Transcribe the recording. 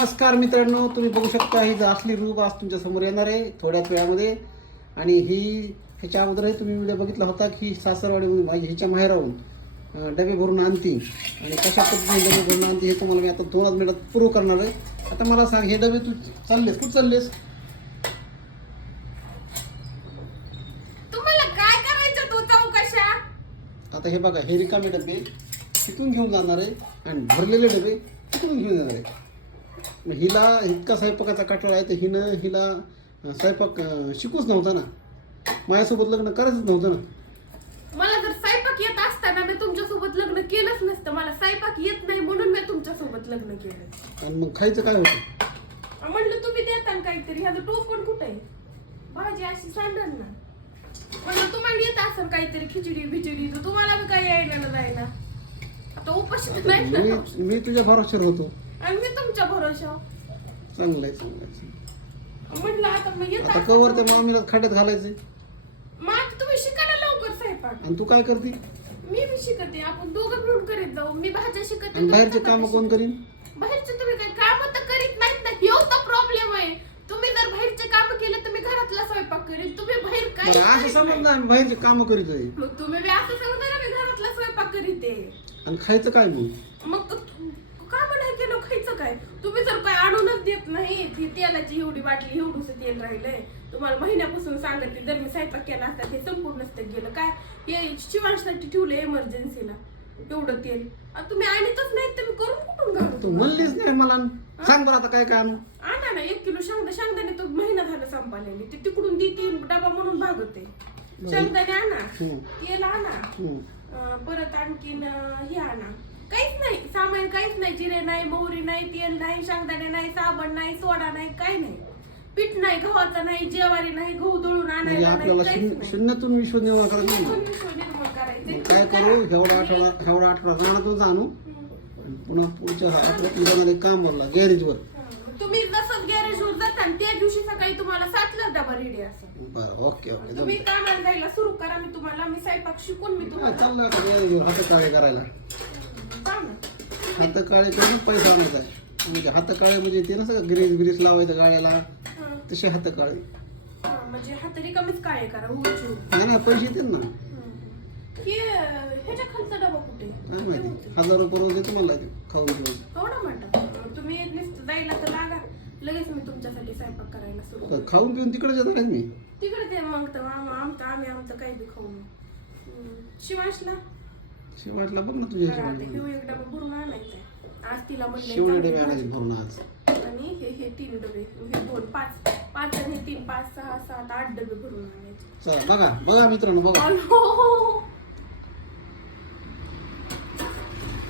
नमस्कार मित्रांनो तुम्ही बघू शकता ही असली रूप आज तुमच्यासमोर येणार आहे थोड्याच वेळामध्ये. आणि ही ह्याच्या अगोदरही तुम्ही व्हिडिओ बघितला होता की ही सासरवाडी माझी ह्याच्या माहेराहून अं, डबे भरून आणती. आणि कशा पद्धतीने डबे भरून आणते हे तुम्हाला मी आता दोनच मिनिटात प्रूव्ह करणार आहे. आता मला सांग हे डबे तू चाललेस कुठं चाललेस? तुम्हाला काय करायचं तो चौकशा? आता हे बघा हे रिकामे डबे तिथून घेऊन जाणार आहे आणि भरलेले डबे तिथून घेऊन जाणार आहे. मग हिला इतका स्वयंपाकाचा कटाळा आहे तर हिनं हिला स्वयंपाक शिकूच नव्हता ना. माझ्यासोबत लग्न करायचंच नव्हतं ना. मला जर स्वयंपाक येत असताना मी तुमच्यासोबत लग्न केलंच नसतं. मला स्वयंपाक येत नाही म्हणून मी तुमच्यासोबत लग्न केलं. आणि मग खायचं काय होतं? म्हणलं तुम्ही देता ना काहीतरी. ह्याचं टोप पण कुठे आहे? भाजी अशी सांडल ना. म्हणलं तुम्हाला येत असेल काहीतरी खिचडी बिचडी तर तुम्हाला बी काही यायला ना जायला आता उपाशी तर नाही ना मी मी तुझ्या भरोश्यावर होतो. मी भरोशा चांगलं आहे चांगलं आहे. म्हणलं आता मग येत आता असेल कवर त्या मामीला खाड्यात घालायचे मग तुम्ही शिकायला लवकर स्वयंपाक. आणि तू काय करते? मी बी शिकते आपण दोघं मिळून करीत जाऊ. मी भाज्या शिकते आणि तुम्ही बाहेरचे चपात्या काम कोण करीन? बाहेरचे तुम्ही काही काम तर करीत नाहीत ना ह्यो तर प्रॉब्लेम आहे. तुम्ही जर बाहेरचे काम केले तुम्ही घरातला स्वयंपाक करीत तुम्ही बाहेर काय बरं असं समज ना आम्ही बाहेरचे कामं करीत आहे. मग तुम्ही बी असं समजा ना मी घरातला स्वयंपाक करीत आहे. आणि खायचं काय मग मग त- काम नाही केलं काय तुम्ही जर काय आणूनच देत नाही ती तेलाची एवढी बाटली एवढूस तेल राहिलंय. तुम्हाला महिन्यापासून सांगते जर मी स्वयंपाक केला असता ते संपूर्ण नसतं गेलं. काय? हे शिवांसाठी ठेवलं इमर्जन्सीला एवढं तेल. तुम्ही आणतच नाहीत तर मी करून कुठून घालू तू म्हणलीच नाही मला. सांग बरं आता काय काय आणू. आणा ना एक किलो शेंगदा. शेंगदाणे तो महिना झाला संपालेली. ते तिकडून देते डबा म्हणून भागवते शेंगदाणे आणा. तेल आणा. परत आणखीन हे आणा. काहीच नाही. सामान काहीच नाही. जिरे नाही मोहरी नाही तेल नाही शेंगदाणे नाही साबण नाही सोडा नाही काही नाही. पीठ नाही गव्हाचं नाही जेवारी नाही गहू दळून म्हणजे आणायला नाही आपल्याला काहीच शून्य- नाही. शून्यातून विश्व निर्माण करायचं नाही कोणी विश्व निर्माण करायचे. मग काय करू. एवढा आठवडा एवढा आठवडा राहण्यातून आणू आणि पुन्हा पुढच्या आठवड्यात जाणार एक काम बोलला गॅरेजवर तुम्ही जसं गॅरेजवर जाता आणि त्या दिवशी सकाळी तुम्हाला सातलाच डबा रेडी असेल. बरं ओके ओके. तुम्ही जमतं. कामाला जायला सुरू करा मी तुम्हाला मी स्वयंपाक शिकून मी हा, तुम्हाला चाललं आता गॅरेजवर हात काळे करायला. ना. हात काळे करून पैसा आणायचा आहे. म्हणजे हात काळे म्हणजे ते का ग्रीस ग्रीस लावायचं गाड्याला तसे हात काळे हं, म्हणजे हात रिकामीच काय करा नाही ना पैसे येतील ना. हे ह्याच्या खालचा डबा कुठे? काय माहिती? हजार रुपये रोज येतो मला ते खाऊन घेऊन. एवढा तुम्ही एक नुसतं जायला तर लागा. लगेच मी तुमच्यासाठी स्वयंपाक करायला सुरू तर खाऊन पिऊन तिकडे येणार आहे मी. तिकडे ते मग तर आम- आमचं आम्ही आमचं काही बी खाऊ शिवांशला? शेवटला बघ ना तुझ्या बरं, आता हिशोबाने ह्यो एक डबा भरून आणायचा आज तिला शेवटे डबे भरून आज. आणि हे हे तीन डबे हे दोन पाच पाच आणि हे तीन पाच सहा सात आठ डबे भरून आणायचे चला बघा बघा मित्रांनो बघा. अहो,